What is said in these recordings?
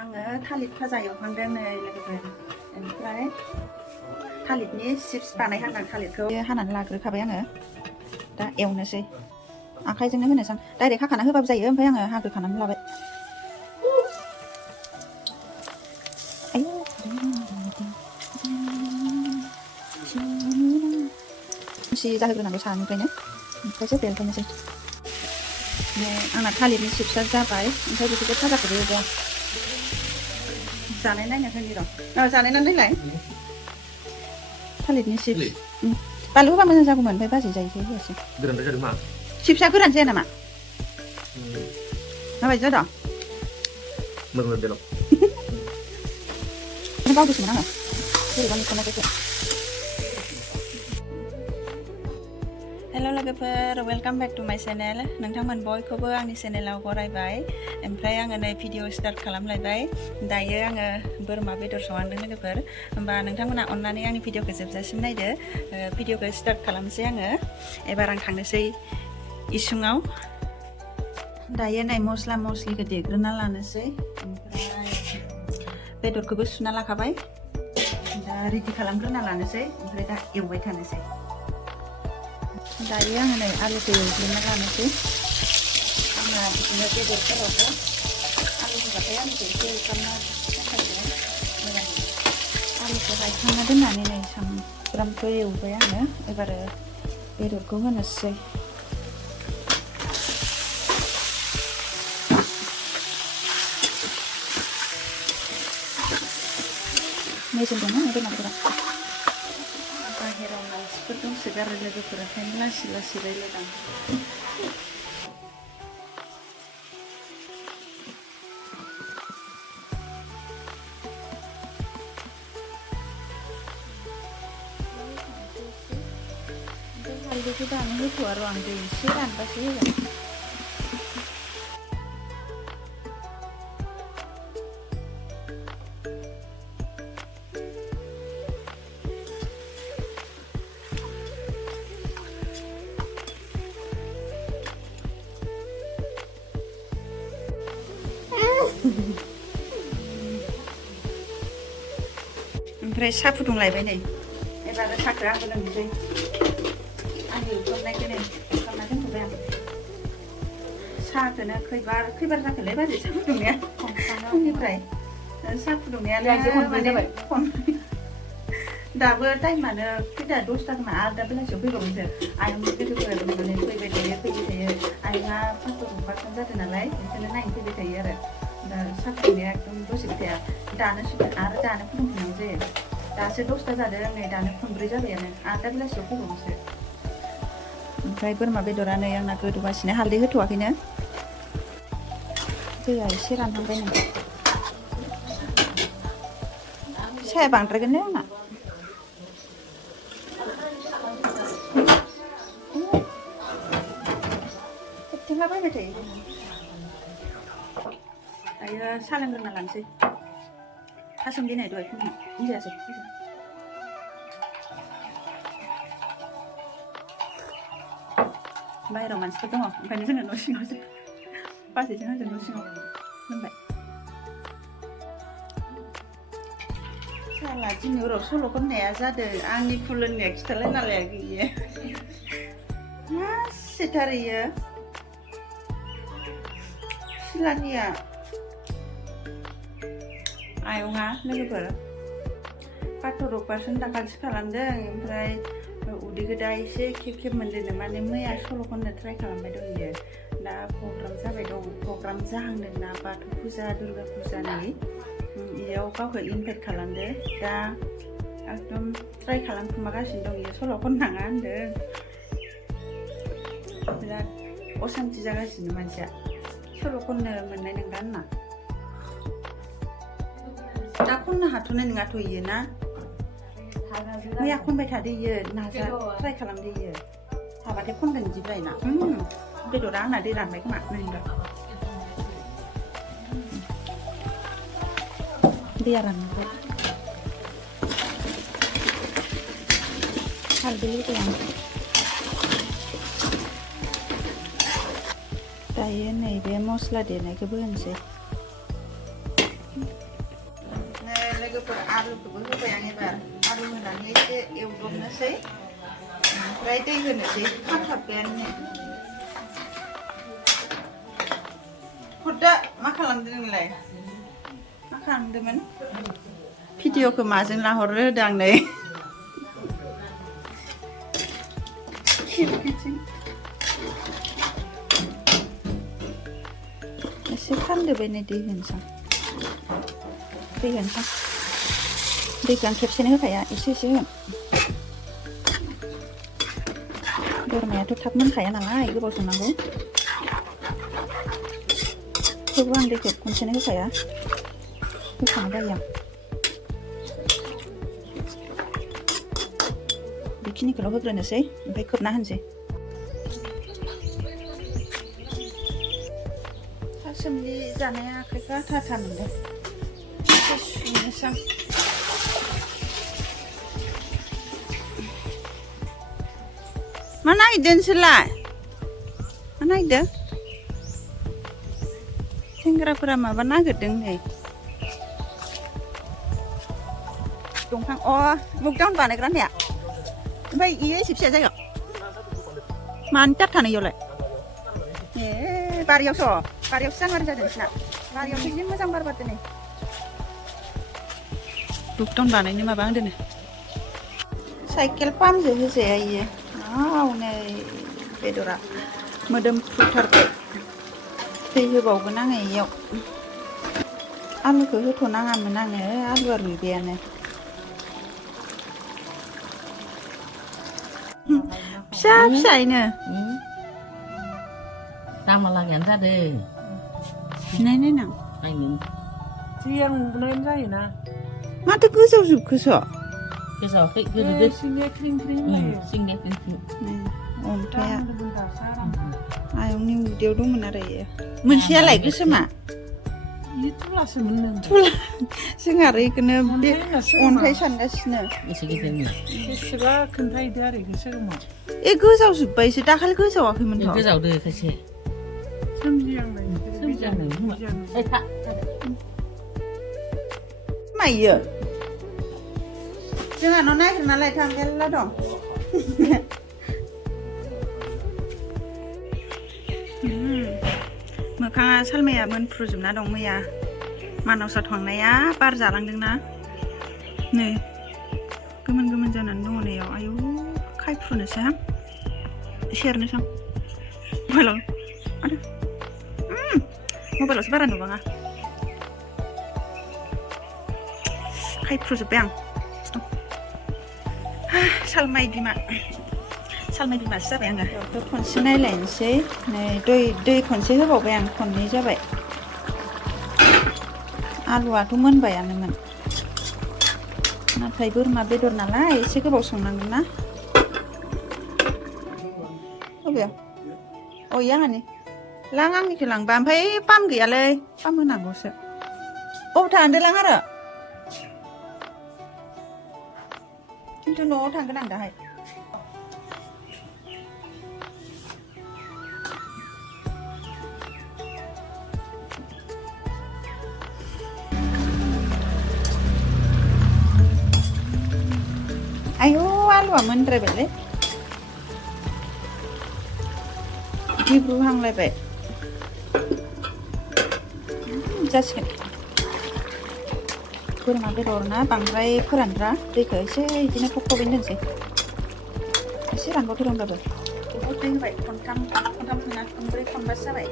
आङो थालिर भाजा एवखांदों नै लोगोफोर ओमफ्राय थालिरनि चिप्स बानायहांदों थालिरखौ हानानै लाग्रोखाबाय आङो दा एवनोसै आखाइजोंनो होनोसै आं डाइरेक्ट हाखाना होबाबो जायो ओमफ्राय आङो हाग्रोखानानै लाबाय खुसि जाहोग्रोनांगौ सानिफ्रायनो ओमफ्रायसो बेलथायनोसै आंना थालिरनि चिप्सआ जाबाय ओमफ्राय बेखौबो भाजाखौबो एवबाय जानाय नायनो होनि र' जानाय नायलाय थालिरनि चिप्स बानलु होबा मोजां जागौमोन ओमफ्राय बाजै जायोसै होआसै गोरान जादों मा चिप्सआ गोरान जाया नामा माबायदि जादों मोजां जादों बावदोंसोमोन आङो बोरैबा नुसननायखायसो हेल' लोगोफोर वेलकाम बेक टु माय चेनेल नोंथांमोन बयखौबो आंनि चेनेलाव बरायबाय ओमफ्राय आङो नै भिडिअ स्टार्ट खालामलायबाय दायो आङो बोरमा बेदर संहांदों लोगोफोर होमबा नोंथांमोना अननानै आंनि भिडिअखौ जोबजासिम नायदो भिडिअखौ स्टार्ट खालामसै आङो एबार आं थांनोसै इसुङाव दायो नै मस्ला मस्लिखौ देग्रोना लानोसै ओमफ्राय बेदरखौबो सुना लाखाबाय दा रेडि खालामग्रोना लानोसै ओमफ्राय दा एवबाय थानोसै दायो आङो नै आलुखौ एवग्रोना लानोसै आंना बिदिनो बेदरफोरावबो आलु होबाथाय आलुखौ एसे एवफ्रामना दोनखायो मोजां आलुखौ हायखांना दोननानै नै सामब्रामखौ एवबाय आङो एबार बेदरखौ होनोसै मेजेम दङ बेदरफोरा बाहेराव मानसिफोर दंसोगारो लोगोफोर ओंखायनो लासै लासै रायलायदां हालदैखौ दानो होथ'आ र' आं दै एसे रानबासो होगोन ओमफ्राय साहा फुदुंलायबाय नै एबार साहाखौ आंबो लोंनोसै आंनि उखुमनायखौ नै खालामना दोनथ'बाय आं साहाखौनो खैबार जाखोलाय बाजै साहा फुदुंनाया फुंनिफ्राय साहा फुदुंनायानो दाबो टाइमानो खैथा 10ता खोमा आरो दा बेलासियाव फैबावोसो आयंनि लोगोफोरा माने फैबाय थायो आयंआ पास्टर अपारेसन जादों नालाय बेखौनो नायनो फैबाय थायो आरो दा साहा फुदुंनाया एकदम दसेबो थाया दानो फुदुंफिननांगौ जायो दासो 10ता जादों नै दानो 9 जाबायानो आरो दा बेलासियाव फैबावोसो ओमफ्राय बोरमा बेदरा नै आंना गोदौगासिनो हालदै होथ'वाखैनो दैया एसे रानहांबाय नै साया बांद्रायगोन ने आंना होबथेलाबायबाय थायो दायो साहा लोंग्रोना लानोसै थासोम दिनै दहाय फुङाव जायासै बाहेराव मानसिफोर दङ ओंखायनो जोङो न' सिङावसो बाजैजों आंजों न' सिङाव लोंबाय साला दिनै उराव सल' खननाया जादों आंनि फुलुननिया खिथालायना लायाखै इयो मा सिथार इयो सिलानिया आयंआ लोगोफोर पास्टर अपारेसन दाखालिसो खालामदों ओमफ्राय उदैखौ दा एसे खेब मोनदों माने मैया सल' खननो ट्राइ खालामबाय दं इयो दा प्रग्राम जाबाय दं प्रग्राम जाहांदों ना बाथौ फुजा दुर्गा फुजानि इयाव गावखौ इनभाइट खालामदो दा एकदम ट्राइ खालामखुमागासिनो दं इयो सल' खननाङा होनदों बिराद असान्थि जागासिनो मानसिया सल' खननो मोननाय नंला होनना दा खननो हाथ'नाय नङाथ' इयो ना मैया खनबाय थादो इयो नाजा ट्राइ खालामदो इयो हाबाथाय खनगोन बिदि ब्रायना बेदरा आंना दै रानबाय खोमा नोंदा दैया रानबाय हालदै होदो आं दायो नैबे मस्ला देनायखौबो होनोसै लोगोफोर आलुखौबो होबाय आं एबार आलु होनानै एसे एवदबनोसै ओमफ्राय दै होनोसै खामथाबबायानो नै हरदो मा खालामदों नोंलाय मा खालामदोंमोन भिडिअखौ माजों लाहरनो होदों आं नै एसे खामदोबाय नै दै होनसां दैखौ आं खेबसेनो होखाया एसे होन बोरमायाथ' थाब मोनखाया नालाय गोबाव संनांगौ थेवबो आं दैखौ खनसेनो होखाया होखानो बायो आं बेखिनिखौल' होग्रोनोसै ओमफ्राय खोबना होनोसै थासुमलि जानाया आखाइखौ आथा मोनदों सुनोसै मा नागिरदों नोंसोरलाय मा नागिरदों सेंग्राफोरा माबा नागिरदों नै दंफां लकडाउन बानायग्रा होननाया ओमफ्राय इयो एसे फिसा जायगा मानो थाबथानो इयावलाय ए बारियावसो जानुवारि जादों नोंसिना बारियावसो जि मोजां बार बारदों नै लकडाउन बानायनो माबा होनदों साइकेल पाम्पजों होजाया इयो नै बेदरा मोदोमफ्रुथारबाय दै होबावगोन आङो इयाव आलुखौ होथ'नाङामोन आङो आलुआ रुइबायानो फिसा फिसायैनो दामा लागायानो जादों नायनां नायनो सिगां नुनायानो जायोना माथो गोजावजोबखोसो गोजावाखै गोदोदो सिंनिया ख्रिं ख्रिं जायो सिंनिया ख्रिं अन्थाइआ दामोन दासो आराम आयंनि उदैयाव दंमोन आरो इयो मोनसेयालाय गोसोमा इ थुलासो मोननो थुला जों आरो इखौनो बे अन्थाइ सानगासिनो एसे गिदिरनो बेसेबा खोन्थाहैदो आरो इखौ सिगाङाव ए गोजावजोब्बायसो दाखालि गोजावाखैमोनथ' गोजावदो खायसे सोमजिहांनाय मा इयो जोंहानाव नागिरना लायथां मेरला दं मोखाङा सालमाया मोनफ्रुजोबना दं मैया मानावसा थांनाया बार जालांदोंना नै गोमोन गोमोन जानानै दङ नैयाव आयौ खायफ्रुनोसै आं सेरनोसै मबाइलाव आरो मबाइलावसो बारा नुबाङा खायफ्रुजोब्बाय आं सालमाय बिमासो जाबाय आङो खनसे नायलायनोसै नै दै खनसे होबावबाय आं खननै जाबाय आलुआथ' मोनबायानोमोन नाथाय बोरमा बेदर नालाय एसे गोबाव संनांगोन ना अबेयाव इयो आंहानि लां आंनिखौ लांबा ओमफ्राय पाम्प गैयालै पाम्प होनांगौसो बबाव थांदो लां आरो खिन्थु न'आव थांगोन आं दाहाय आयौ आलुआ मोनद्रायबायलै गिब्रुहांलायबाय जासिगोन बोरमा बेदर ना बांद्राय फोरानद्रा दैखौ एसे बिदिनो थखथखबैनो दोनसै एसे रानबावथो होमबाबो बहुद दै होबाय खनथाम नङा खनब्रै खनबासो जाबाय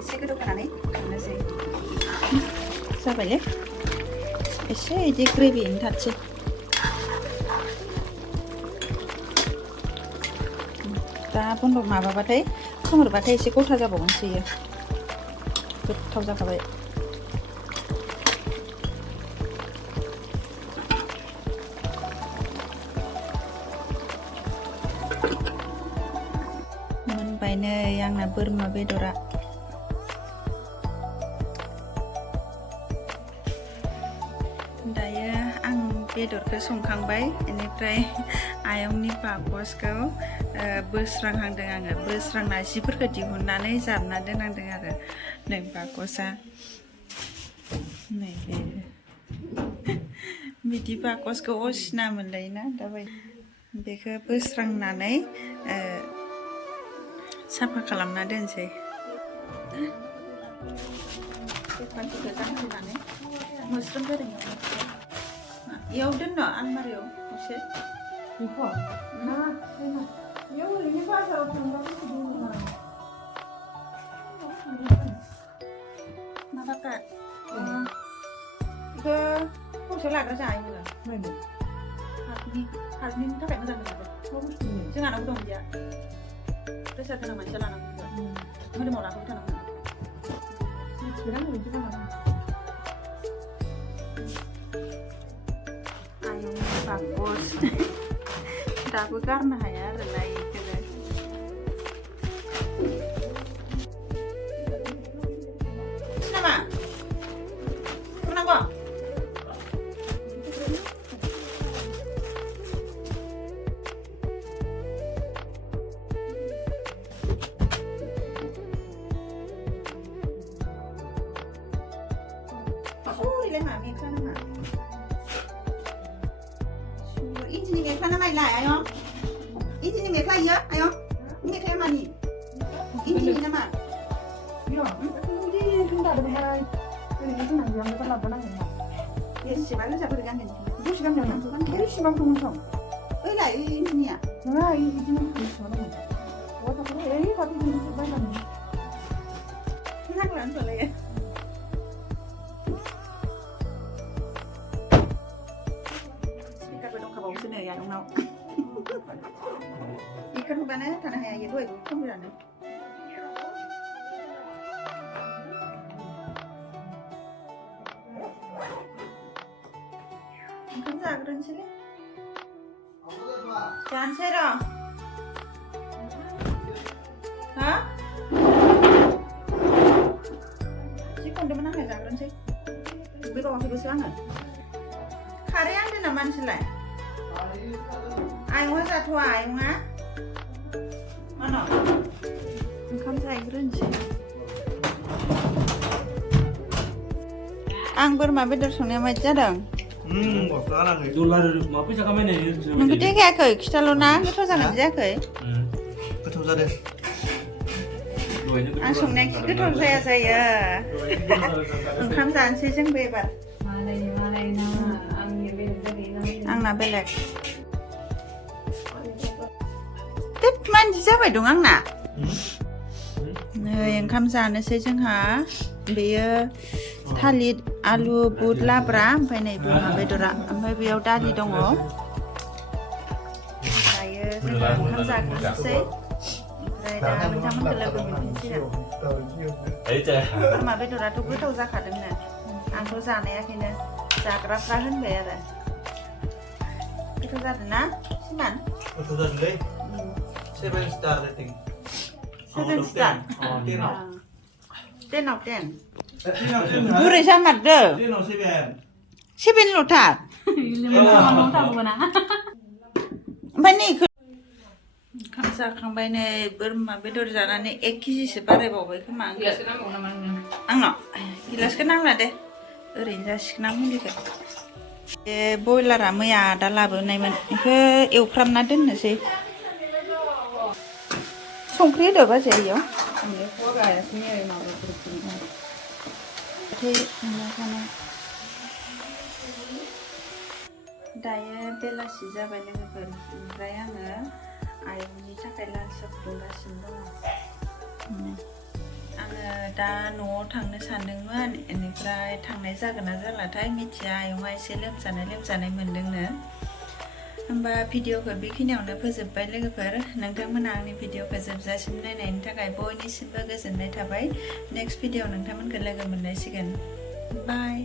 एसे गोदौ होनानै खांनोसै जाबायलै एसे बिदि ग्रेभियैनो थाथसै दा बन्द माबाबाथाय खोमोरबाथाय एसे गथा जाबावगोनसो इयो गोथाव जाखाबाय मोनबाय नै आंना बोरमा बेदरा दायो आं बेदरखौ संखांबाय बेनिफ्राय आयंनि बाकसखौ बोस्रांहांदों आङो बोस्रांना जिफोरखौ दिहुननानै जाबना दोननांदों आरो नै बाकसा नैबे बिदि बाकसखौ असिना मोनलायोना दाबायदि बेखौ बोस्रांनानै साफा खालामना दोनसै पेपारफोरखौ गानहोनानै मोस्रोम गोरों इयाव दोननो आलमारियाव एसे बेखौ ना बेयाव ओरैनो बाजाराव थांबाबो माबाखा बेखौ खरसायाव लाग्रा जायो नोङो माने हार्टनि थाखाय मोजां नङा जोंहानाव दं बिदिया प्रेसार गोनां मानसिया लानांगौ मोदोमाव लाखौबो थानांगौ आयंनि बाकस दाबो गारनो हाया आरोना बेखौनो नामा नांगौ Sorry lah, mak. Mekhla nama. Ini ni mekhla nama ilai, ayo. Ini ni mekhla ya, ayo. Mekhla mana ni? Ini ni nama. Ya, ini sudah ada bahaya. Ini tu nak yang kita lakukan apa? Yes, siapa lu siapa dengan ni? Itu sih kan yang nak kan? Ini sih bang tuh Ilai ini ni ya. Nah, ini harus mana? Oh, tapi tapi ini banyak. Nak lan boleh ya. Sini ya dong nau. Ikan mana tanah ya itu ibu kamu bilang ni. Ikan jagoan sini. Jangan sero. Hah? Si kon demen nang jagoan sih. Ibu bawa ke besangan. Karya ada nama selai. Ayong जाथ'आ आयंआ मानो ओंखाम जाग्रोनोसै आं बोरमा बेदर संनाया माबायदि जादों मा फैसा खामायनाय नोंखौ देखायाखै खिथाल' ना गोथाव जागोन जायाखै गोथाव जादों आं संनाया खि गोथाव जाया ओंखाम जानोसै जोंबो एबार आंना बेलेग मानसि जाबाय दं आंना नै ओंखाम जानोसै जोंहा बेयो थालिर आलु बुट लाब्रा ओमफ्राय नै बोरमा बेदरा ओमफ्राय बेयाव दालि दङ दायो जोङो ओंखाम जाग्रोनोसै ओमफ्राय दा नोंथांमोनखौ लोगो मोनफिनसिगोन बोरमा बेदराथ' गोथाव जाखादोंनो आंथ' जानायाखैनो जाग्राफ्रा होनबाय आरो गोथाव जादों ना सिमान गोथाव जादोंलै 7 star rating 7 star 10 out 10 out 10 बुरै जामारदो 10 out 7 ल'थार ओमफ्राय नै ओंखाम जाखांबाय नै बोरमा बेदर जानानै 1 केजिसो बारायबावबाय खोमा आंनाव गिलासखौ नांला दे ओरैनो जासिगोन आं मुलिखौ बे बयलारा मैया आदा लाबोनायमोन बेखौ एवफ्रामना दोननोसै संख्रि होदो बाजै इयाव दायो बेलासि जाबाय लोगोफोर ओमफ्राय आङो आयंनि थाखाय लान्च फुदुंगासिनो दङ आङो दा न'आव थांनो सानदोंमोन बेनिफ्राय थांनाय जागोन ना जालाथाय मिथिया आयंआ एसे लोमजानाय मोनदोंनो होमबा भिडिअखौ बेखिनियावनो फोजोबबाय लोगोफोर नोंथांमोना आंनि भिडिअखौ जोबजासिम नायनायनि थाखाय बयनिसिमबो गोजोननाय थाबाय नेक्स्ट भिडिअ नोंथांमोनखौ लोगो मोनलायसिगोन बाय